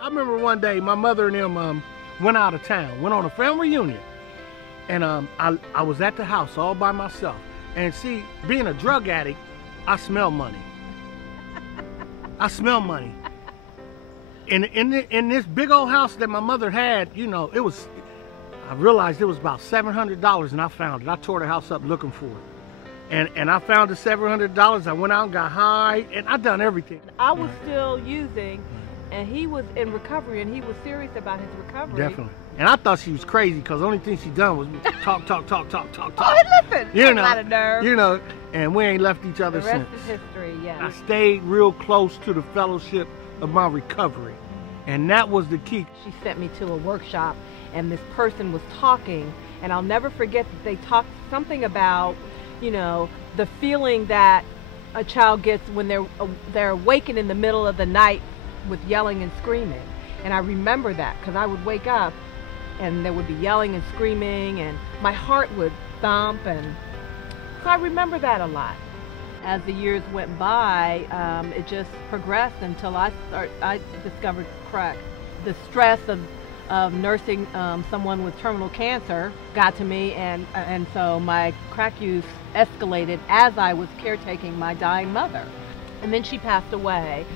I remember one day my mother and them went out of town, went on a family reunion, and I was at the house all by myself. And see, being a drug addict, I smell money. I smell money. In this big old house that my mother had, you know, I realized it was about $700, and I found it. I tore the house up looking for it. And I found the $700. I went out and got high, and I done everything. I was still using, and he was in recovery, and he was serious about his recovery. Definitely. And I thought she was crazy because the only thing she done was talk. Oh, listen, you know, a lot of nerve. You know, and we ain't left each other since. The rest is history, yeah. I stayed real close to the fellowship of my recovery, and that was the key. She sent me to a workshop, and this person was talking, and I'll never forget that they talked something about, you know, the feeling that a child gets when they're awakened in the middle of the night with yelling and screaming. And I remember that because I would wake up and there would be yelling and screaming, and my heart would thump, and so I remember that a lot. As the years went by, it just progressed until I discovered crack. The stress of nursing someone with terminal cancer got to me, and so my crack use escalated as I was caretaking my dying mother. And then she passed away.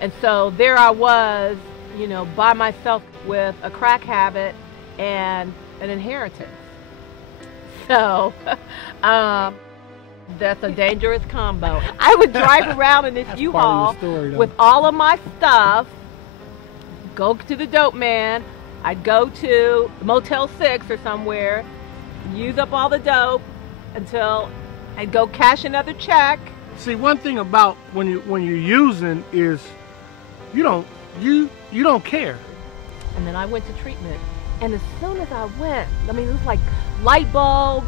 And so there I was, you know, by myself with a crack habit and an inheritance. So that's a dangerous combo. I would drive around in this U-Haul with all of my stuff, go to the dope man, I'd go to Motel 6 or somewhere, use up all the dope until I'd go cash another check. See, one thing about when you're using is you don't care. And then I went to treatment, and as soon as I went, I mean, it was like light bulbs,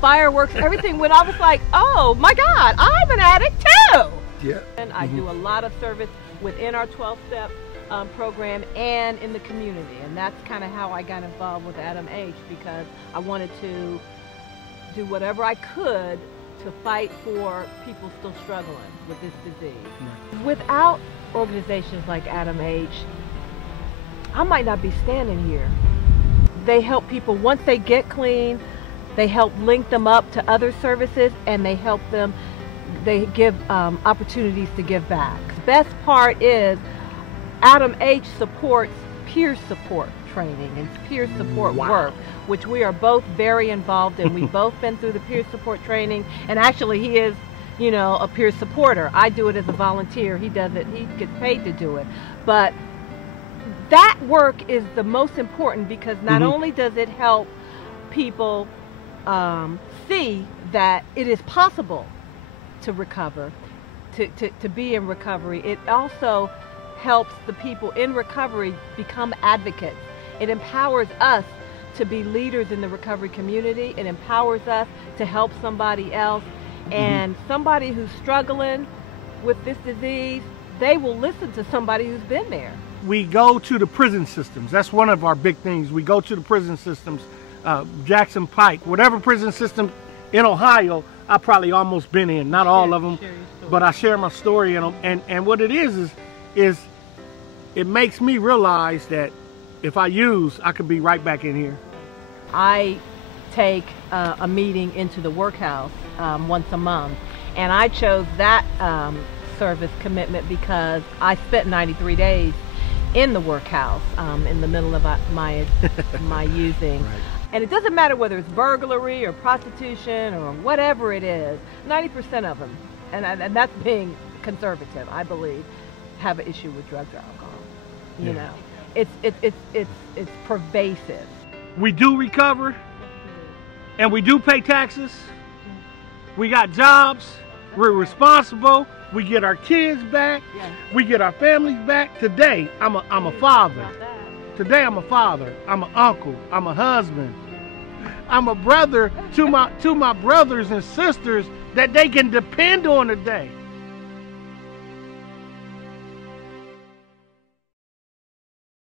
fireworks, everything went. I was like, oh my God, I'm an addict too. Yeah. And I do a lot of service within our 12-step program and in the community, and that's kind of how I got involved with Adam H, because I wanted to do whatever I could to fight for people still struggling with this disease. Right. Without organizations like Adam H, I might not be standing here. They help people once they get clean, they help link them up to other services, and they help them, they give opportunities to give back. The best part is Adam H supports peer support training and peer support work, which we are both very involved in. We've both been through the peer support training, and actually he is, you know, a peer supporter. I do it as a volunteer. He does it, he gets paid to do it. But that work is the most important, because not only does it help people see that it is possible to recover, to be in recovery, it also helps the people in recovery become advocates. It empowers us to be leaders in the recovery community. It empowers us to help somebody else. And somebody who's struggling with this disease, they will listen to somebody who's been there. We go to the prison systems. That's one of our big things. We go to the prison systems, Jackson Pike, whatever prison system in Ohio, I've probably almost been in. Not all of them, but I share my story in them. And what it is it makes me realize that if I use, I could be right back in here. I take a meeting into the workhouse once a month, and I chose that service commitment because I spent 93 days in the workhouse in the middle of my using. Right. And it doesn't matter whether it's burglary or prostitution or whatever it is, 90% of them, and that's being conservative, I believe, have an issue with drugs or alcohol. You know, it's pervasive. We do recover, and we do pay taxes. We got jobs. We're responsible. We get our kids back. We get our families back. Today, I'm a father. Today, I'm a father. I'm an uncle. I'm a husband. I'm a brother to my brothers and sisters that they can depend on today.